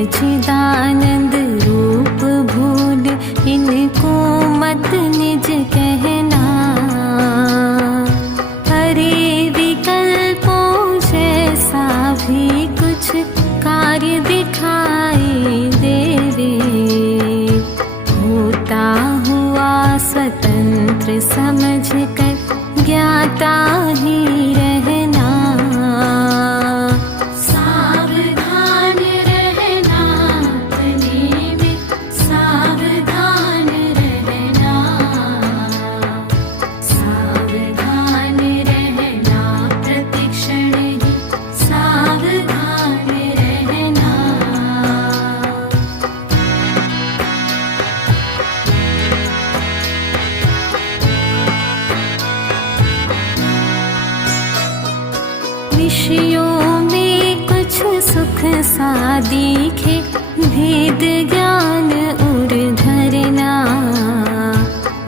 सच्चिदानंद रूप भूल इनको मत निज कहना। हरे विकल्पों जैसा भी कुछ कार्य दिखाई देवे, होता हुआ स्वतंत्र समझ कर ज्ञाता ही रहना। सावधान रहना अपने में, सावधान रहना, सावधान रहना प्रतिक्षण ही, सावधान रहना। विषयों में कुछ सुख सा दिखे, भेद ज्ञान उर धरना।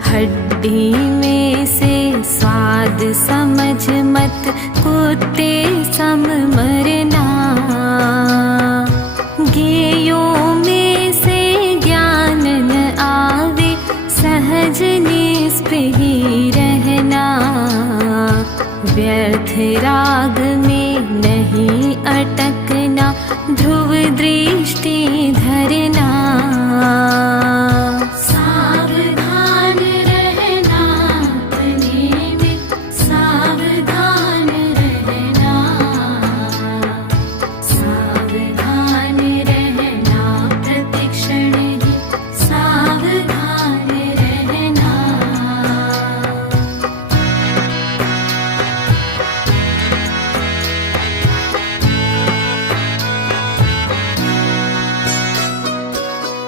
हड्डी में से स्वाद समझ मत कुत्ते सम मरना। गेयों में से ज्ञान न आवे, सहज निष्प्रिय ही रहना। व्यर्थ राग में नहीं अटकना, ध्रुव दृष्टि धरना। सावधान रहना अपने में, सावधान रहना, सावधान रहना प्रतिक्षण ही, सावधान रहना।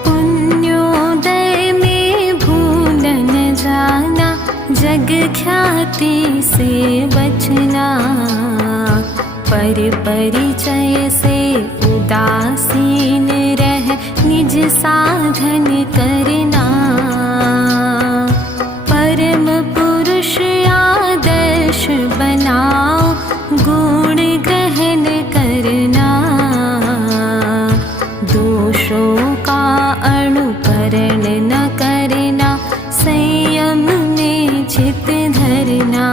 पुण्योदय में भूल न जाना, जग ख्याति से बचना। पर परिचय से उदासीन रह निज साधन करना। परम पुरुष आदर्श बनाओ, गुण ग्रहण करना। दोषों का अनुकरण न करना, संयम में चित धरना।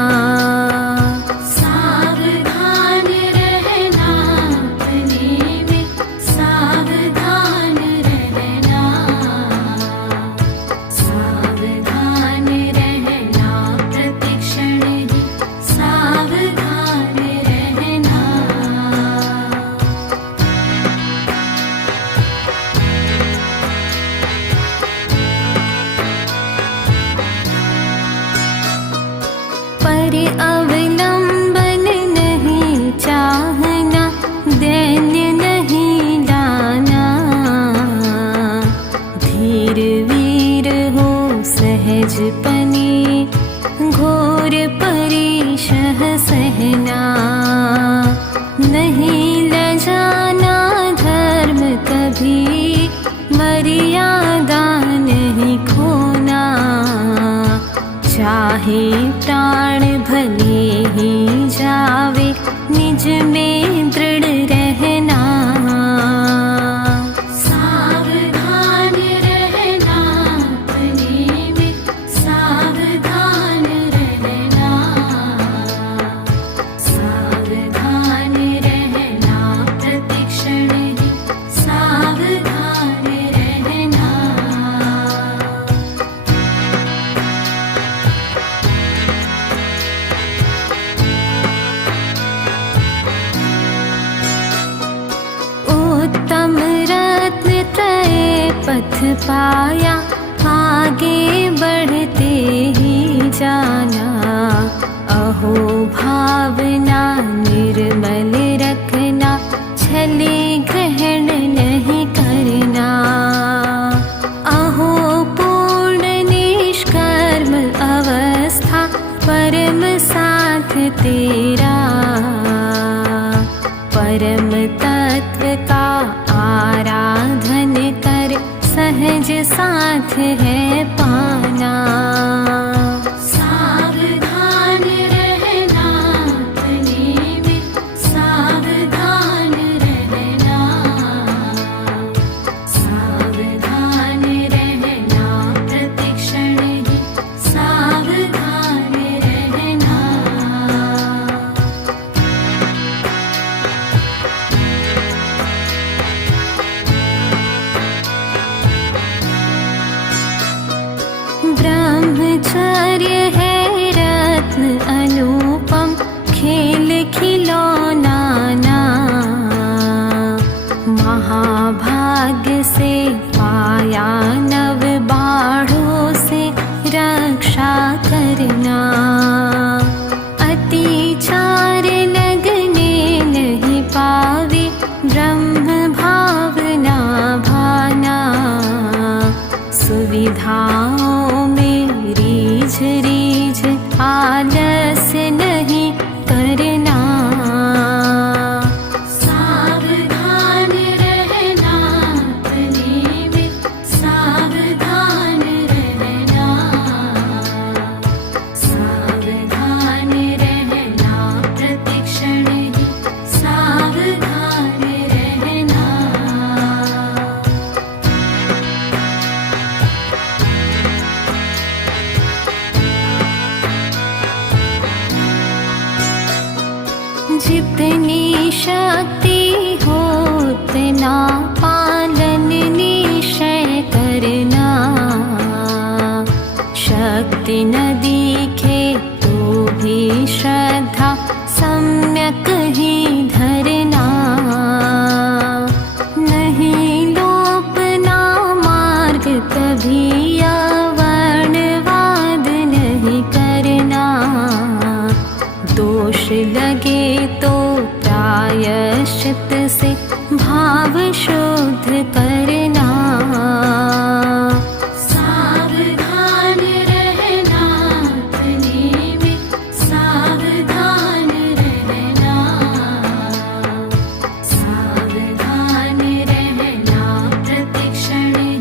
सावधान रहना अपने में, सावधान रहना, सावधान रहना प्रतिक्षण ही, सावधान रहना। पर अवलंबन नहीं चाहना, दैन्य नहीं लाना। धीर वीर हो सहजपनी, घोर परीशह सहना। नहीं लजाना धर्म कभी, मर्यादा नहीं खोना। चाहे प्राण भले ही जावे, निज में दृढ़ रहना। सावधान रहना अपने में, सावधान रहना, सावधान रहना प्रतिक्षण ही, सावधान रहना। उत्तम रत्न त्रय पथ पाया, आगे बढ़ते ही जाना। अहो भावना निर्मल रखना, छले ग्रहण नहीं करना। अहो पूर्ण निष्कर्म अवस्था, परम साथ तेरा। परम तत्व का आराधन कर, सहज साथ है पाना। सावधान रहना अपने में, सावधान रहना, महाभाग्य से पाया नव बाढ़ों से रक्षा करना। अतिचार लगने नहीं पावे ब्रह्म भावना भाना। सुविधाओं में रीझ रीझ आलस नहीं करना। सावधान रहना अपने में, सावधान रहना। सावधान रहना प्रतिक्षण ही, सावधान रहना। जितनी शक्ति हो उतना पालन निश्चय करना। शक्ति न दिखे तो भी श्रद्धा सम्यक ही धरना। नहीं लोपना मार्ग कभी अवर्णवाद नहीं करना। दोष लगे तो प्रायश्चित से भाव शुद्ध करना। सावधान रहना अपने में, सावधान रहना। सावधान रहना प्रतिक्षण ही,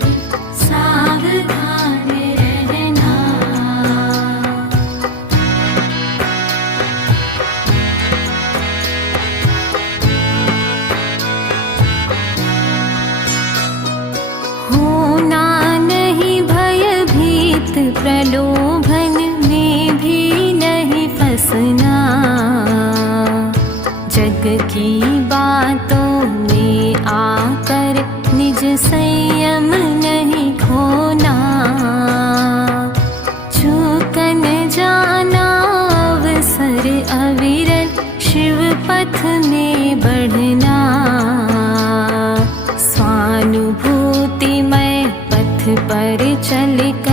सावधान रहना। होना नहीं भयभीत, प्रलोभन में भी नहीं फंसना। जग की बातों में आकर निज संयम नहीं खोना। झुकन जाना अवसर अविरल, शिव पथ में बढ़ना। स्वानुभूतिमय पथ पर चल कर